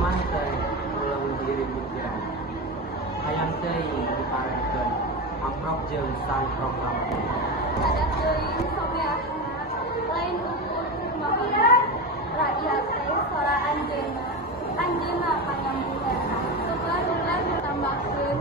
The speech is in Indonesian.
aman teh ulang diri pikiran. Hayang teuing diparenkeun amprok jeung sang proklamator. Ada teuing someahna lain ukur kumaha rakyat teh sora anjeunna panyambungan. Coba ulah tambahkeun